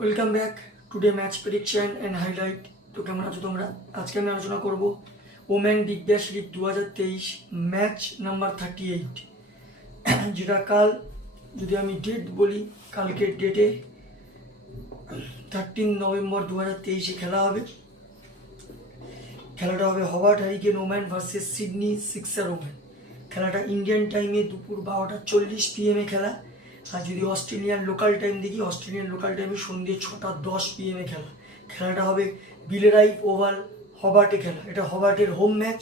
Welcome back today match prediction and highlight. তো কেমন আছো তোমরা? আজকে আমি আলোচনা করব women Big Bash league 2023 match number 38, যেটা কাল, যদি আমি ডেট বলি, কালকের ডেটে 13 নভেম্বর 2023 খেলা হবে। খেলাটা হবে Hobart Hurricane woman versus Sydney Sixer woman. খেলাটা ইন্ডিয়ান টাইমে দুপুর 12:40 PM খেলা। আর যদি অস্ট্রেলিয়ান লোকাল টাইম দেখি, অস্ট্রেলিয়ান লোকাল টাইমে সন্ধ্যে 6:10 PM খেলা। খেলাটা হবে বিলেরাই ওভাল হবার্টে খেলা। এটা হবার্টের হোম ম্যাচ।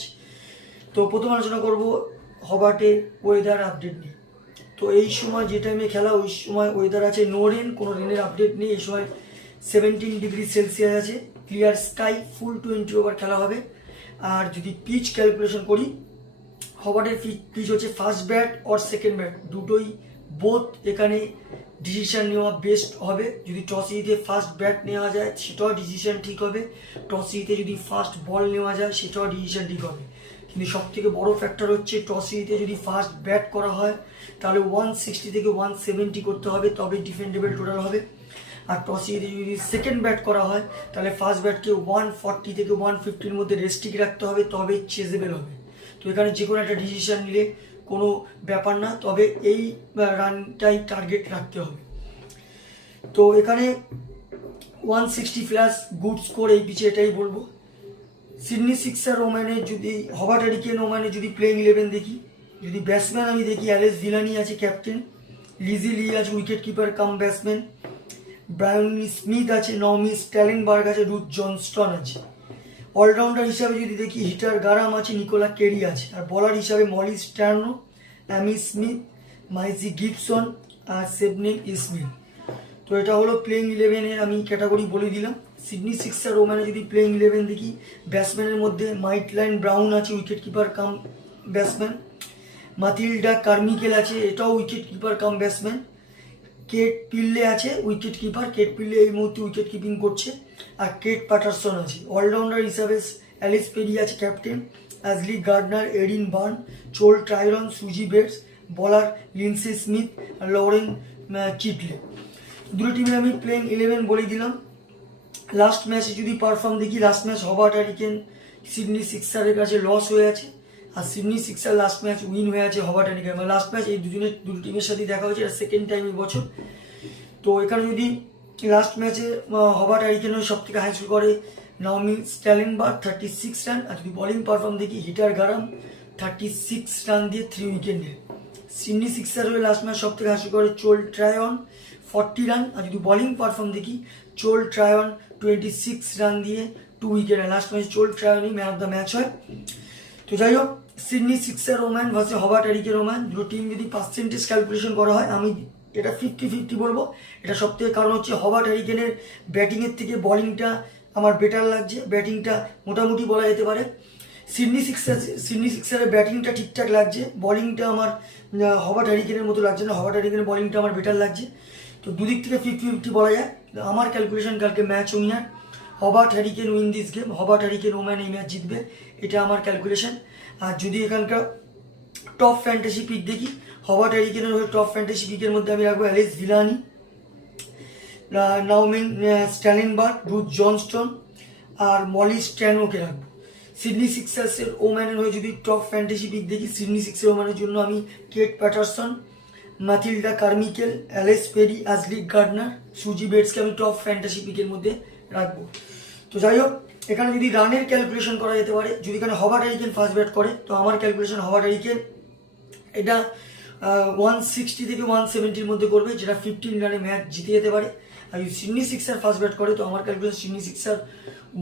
তো প্রথম আলোচনা করব হবার্টের ওয়েদার আপডেট নিয়ে। তো এই সময় যে টাইমে খেলা, ওই সময় ওয়েদার আছে নো রেন, কোনো রেনের আপডেট নেই। এই সময় 17 ডিগ্রি সেলসিয়াস আছে, ক্লিয়ার স্কাই, ফুল 20 ওভার খেলা হবে। আর যদি পিচ ক্যালকুলেশন করি, হবার্টের পিচ হচ্ছে first bat or second bat, দুটোই বোথ এখানে ডিসিশন নেওয়া বেস্ট হবে। যদি টস জিতে ফার্স্ট ব্যাট নেওয়া যায় সেটাও ডিসিশন ঠিক হবে, টস জিতে যদি ফার্স্ট বল নেওয়া যায় সেটাও ডিসিশন ঠিক হবে। কিন্তু সবথেকে বড় ফ্যাক্টর হচ্ছে টস জিতে যদি ফার্স্ট ব্যাট করা হয় তাহলে 160 থেকে 170 করতে হবে, তবে ডিফেন্ডেবল টোটাল হবে। আর টস জিতে যদি সেকেন্ড ব্যাট করা হয় তাহলে ফার্স্ট ব্যাটকে 140 থেকে 150-র মধ্যে রেস্ট্রিক রাখতে হবে, তবে চেজেবল হবে। তো এখানে যে কোনো একটা ডিসিশন নিলে কোনো ব্যাপার না, তবে এই রানটাই টার্গেট রাখতে হবে। তো এখানে 160 প্লাস গুড স্কোর এই পিচে, এটাই বলবো। সিডনি সিক্সার ওম্যানের যদি হবার্ট হ্যারিকেন ওম্যানের যদি প্লেইং 11 দেখি, যদি ব্যাটসম্যান আমি দেখি, অ্যালেস ভিলানি আছে ক্যাপ্টেন, লিজি লি আছে wicket keeper cum batsman, Brian Smith আছে, নমি স্ট্যালিনবার্গ আছে, রুথ জনস্টন আছে। অলরাউন্ডার হিসাবে যদি দেখি, হিটার গারাম আছে, নিকোলা কেরি আছে। আর বলার হিসাবে মলি স্ট্যানো, অ্যামি স্মিথ, মাইজি গিবসন আর সেবনিক ইসমিল। তো এটা হলো প্লেইং 11-এর আমি ক্যাটাগরি বলে দিলাম। সিডনি সিক্সার ওম্যানে যদি প্লেইং 11 দেখি, ব্যাটসম্যানের মধ্যে মাইটলাইন ব্রাউন আছে, wicket keeper cum batsman. Mathilda Carmichael আছে, এটাও wicket keeper cum batsman. Kate Pelle আছে উইকেট কিপার, কেট পিল্লে এই মুহূর্তে উইকেট কিপিং করছে। আর কেট প্যাটারসন আছে। অলরাউন্ডার হিসাবে অ্যালিস পেরি আছে captain, Ashleigh Gardner, Erin Burns, Chloe Tryon, Suzie Bates, বলার লিন্সে স্মিথ আর লরেন চিটলে। দুটো টিমের আমি প্লেইং 11 বলে দিলাম। লাস্ট ম্যাচে যদি পারফর্ম দেখি, last match Hobart Hurricane Sydney সিক্সারের কাছে লস হয়ে আছে, আর Sydney Sixer last match win হয়ে আছে হবার্ট হ্যারিকেন। মানে লাস্ট ম্যাচ এই দুটো টিমের সাথে দেখা হয়েছে, এটা সেকেন্ড টাইম এই বছর। তো এখানে যদি লাস্ট ম্যাচে হবার্ট হ্যারিকেনের সব থেকে হাই স্কোর করে নাওমি স্ট্যালিনবার্গ 36 রান। আর যদি বলিং পারফর্ম দেখি, হিটার গারাম 36 রান দিয়ে 3 উইকেট নেয়। সিডনি সিক্সার হয়ে লাস্ট ম্যাচ সব থেকে হাই স্কোর করে চোল ট্রায়ন 40 রান। আর যদি বলিং পারফর্ম দেখি, চোল ট্রায়ন 26 রান দিয়ে 2 উইকেট নেয়। লাস্ট ম্যাচে চোল ট্রায়নই ম্যান অফ দ্য ম্যাচ হয়। তো যাই হোক, Sydney Sixer woman versus Hobart Hurricane woman, দুটো টিম যদি পার্সেন্টেজ ক্যালকুলেশন করা হয়, আমি এটা 50-50 বলবো। এটা সব থেকে কারণ হচ্ছে হবার্ট হ্যারিকেনের ব্যাটিংয়ের থেকে বলিংটা আমার বেটার লাগছে, ব্যাটিংটা মোটামুটি বলা যেতে পারে। সিডনি সিক্সারের ব্যাটিংটা ঠিকঠাক লাগছে, বলিংটা আমার হবার্ট হ্যারিকেনের মতো লাগছে না। হবার্ট হ্যারিকেনের বলিংটা আমার বেটার লাগছে। তো দুদিক থেকে 50-50 বলা যায়। আমার ক্যালকুলেশন কালকে match winner Hobart Hurricane win this game, Hobart Hurricane woman এই ম্যাচ জিতবে, এটা আমার ক্যালকুলেশন। আর যদি এখানকার টপ ফ্যান্টাসি পিক দেখি, হবার্ট হ্যারিকেনের হয়ে টপ ফ্যান্টাসি পিকের মধ্যে আমি রাখবো Elyse Villani, Naomi Stalenberg, Ruth Johnston আর মলি স্ট্যানোকে রাখবো। সিডনি সিক্সার্সের ওম্যানের হয়ে যদি টপ ফ্যান্টাসি পিক দেখি, সিডনি সিক্সার ওম্যানের জন্য আমি Kate Patterson, Mathilda Carmichael, Ellyse Perry, Ashleigh Gardner, Suzie বেটসকে আমি টপ ফ্যান্টাসি পিকের মধ্যে রাখবো। তো যাই হোক, এখানে যদি রানের ক্যালকুলেশন করা যেতে পারে, যদি এখানে হবার্ট হ্যারিকেন ফার্স্ট ব্যাট করে, তো আমার ক্যালকুলেশন হবার্ট হ্যারিকেন এটা 160 থেকে 170-র মধ্যে করবে, যেটা 15 রানে ম্যাচ জিতে যেতে পারে। আর যদি সিডনি সিক্সার ফার্স্ট ব্যাট করে, তো আমার ক্যালকুলেশন সিডনি সিক্সার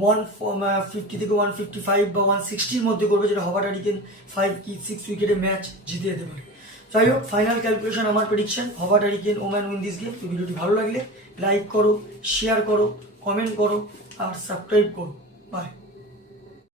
150 থেকে 155 বা 160-র মধ্যে করবে, যেটা হবার্ট হ্যারিকেন 5 কি 6 উইকেটে ম্যাচ জিতে যেতে পারে। যাই হোক, ফাইনাল ক্যালকুলেশন আমার prediction Hobart Hurricane woman win this game. তো ভিডিওটি ভালো লাগলে লাইক করো, শেয়ার করো, কমেন্ট করো আর সাবস্ক্রাইব করো। বাই।